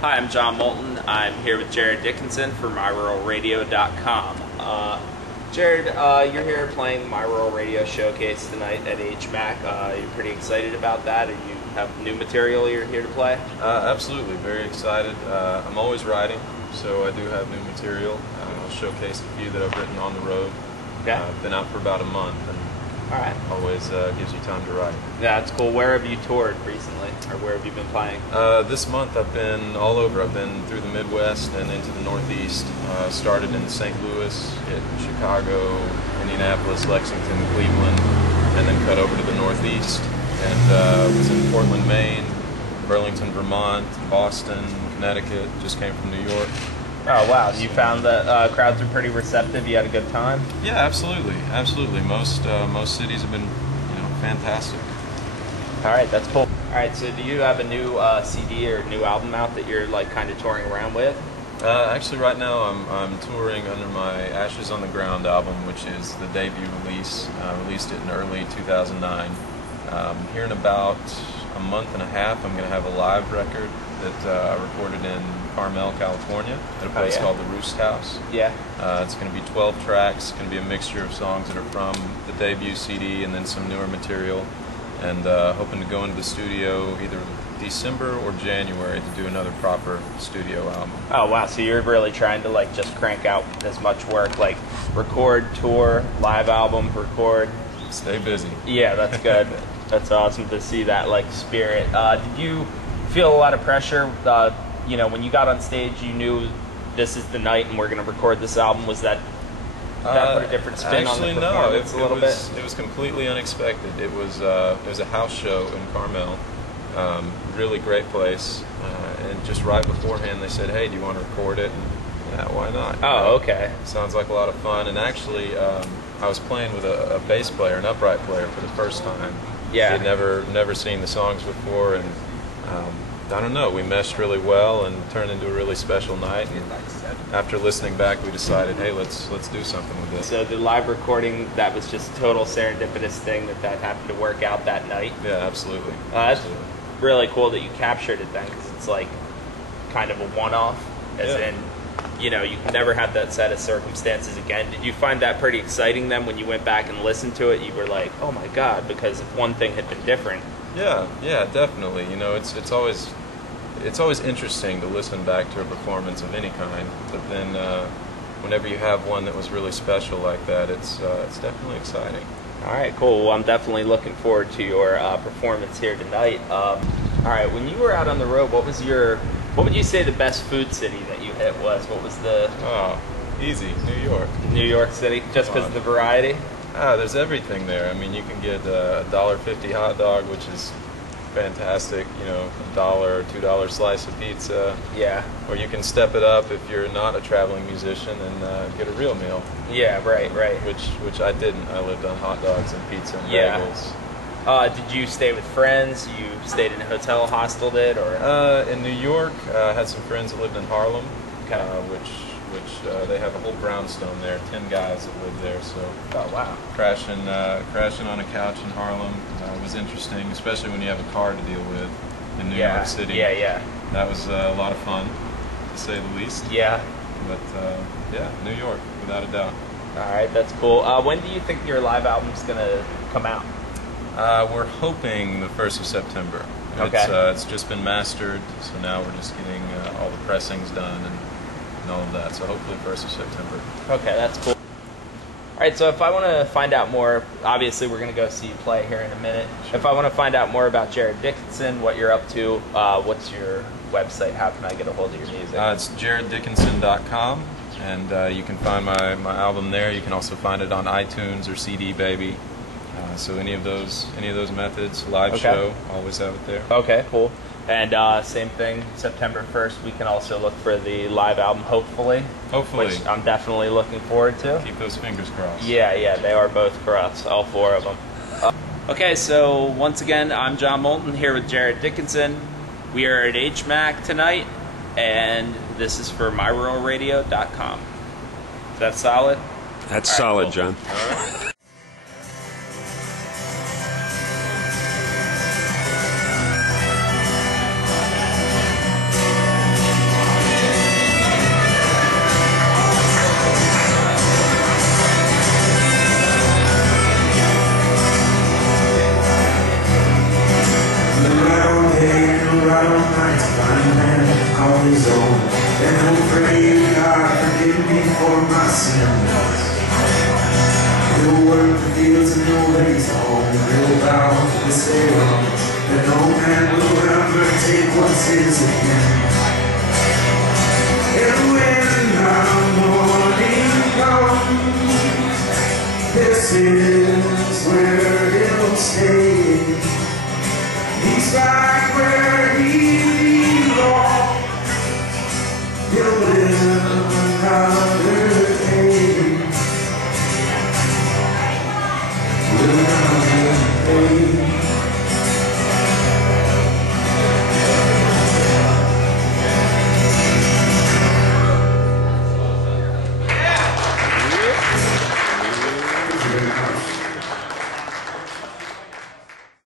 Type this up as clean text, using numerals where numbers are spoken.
Hi, I'm John Moulton. I'm here with Jarrod Dickinson for MyRuralRadio.com. Jarrod, you're here playing My Rural Radio Showcase tonight at HMAC. You're pretty excited about that, or you have new material you're here to play? Absolutely, very excited. I'm always writing, so I do have new material. I'll showcase a few that I've written on the road. Okay. I've been out for about a month, and always gives you time to write. Yeah, that's cool. Where have you toured recently, or where have you been playing? This month I've been all over. I've been through the Midwest and into the Northeast. Started in St. Louis, hit Chicago, Indianapolis, Lexington, Cleveland, and then cut over to the Northeast. And was in Portland, Maine, Burlington, Vermont, Boston, Connecticut. Just came from New York. Oh wow! You found that crowds are pretty receptive. You had a good time. Yeah, absolutely, absolutely. Most cities have been, fantastic. All right, that's cool. All right, so do you have a new CD or new album out that you're like kind of touring around with? Actually, right now I'm touring under my Ashes on the Ground album, which is the debut release. Released it in early 2009. Here in about a month and a half, I'm going to have a live record that I recorded in Carmel, California, at a place called the Roost House. Yeah. It's going to be 12 tracks. It's going to be a mixture of songs that are from the debut CD and then some newer material. And hoping to go into the studio either December or January to do another proper studio album. Oh wow! So you're really trying to like just crank out as much work, like record, tour, live album, record. Stay busy. Yeah, that's good. That's awesome to see that like spirit. Did you feel a lot of pressure? When you got on stage, you knew this is the night and we're going to record this album. Was that put a different spin on the performance a little bit? It was completely unexpected. It was a house show in Carmel. Really great place. And just right beforehand, they said, "Hey, do you want to record it?" And, yeah, why not? Oh, okay. Sounds like a lot of fun. And actually, I was playing with a bass player, an upright player, for the first time. Yeah. He had never seen the songs before, and I don't know, we meshed really well and turned into a really special night. And after listening back, we decided, hey, let's do something with this. So the live recording, that was just a total serendipitous thing that happened to work out that night? Yeah, absolutely. That's really cool that you captured it then, because it's like kind of a one-off, as in, you can never have that set of circumstances again. Did you find that pretty exciting then when you went back and listened to it? You were like, oh my God, because if one thing had been different. Yeah, definitely. It's always interesting to listen back to a performance of any kind, but then whenever you have one that was really special like that, it's definitely exciting. All right, cool. Well, I'm definitely looking forward to your performance here tonight. All right, when you were out on the road, what would you say the best food city that you hit was? What was the... Oh, easy, New York. New York City, just because of the variety? There's everything there. I mean, you can get a $1.50 hot dog, which is fantastic, $1 or $2 slice of pizza. Yeah. Or you can step it up if you're not a traveling musician and get a real meal. Yeah, right. Which I didn't. I lived on hot dogs and pizza and bagels. Did you stay with friends? You stayed in a hotel, hosteled it, or? In New York, I had some friends that lived in Harlem, which they have a whole brownstone there. 10 guys that lived there. So. Oh wow. Crashing on a couch in Harlem was interesting, especially when you have a car to deal with in New York City. Yeah. That was a lot of fun, to say the least. Yeah. But New York, without a doubt. All right, that's cool. When do you think your live album's gonna come out? We're hoping the 1st of September. Okay. It's just been mastered, so now we're just getting all the pressings done and all of that. So hopefully 1st of September. Okay, that's cool. All right, so if I want to find out more, obviously we're going to go see you play here in a minute. Sure. If I want to find out more about Jarrod Dickinson, what you're up to, what's your website? How can I get a hold of your music? It's JarrodDickinson.com, and you can find my album there. You can also find it on iTunes or CD Baby. So any of those methods, live show, always have it there. Okay, cool. And same thing, September 1st, we can also look for the live album, hopefully. Which I'm definitely looking forward to. Keep those fingers crossed. Yeah, they are both crossed, all 4 of them. Okay, so once again, I'm John Moulton here with Jarrod Dickinson. We are at HMAC tonight, and this is for MyRuralRadio.com. Is that solid? That's solid, cool. John. All right. nights, blind man called his own. And oh, pray God, forgive me for my sins. He'll work the fields and nobody's home. He'll vow to stay wrong, and no man will ever take what's his again. And when the morning comes, this is where he'll stay. He's back where he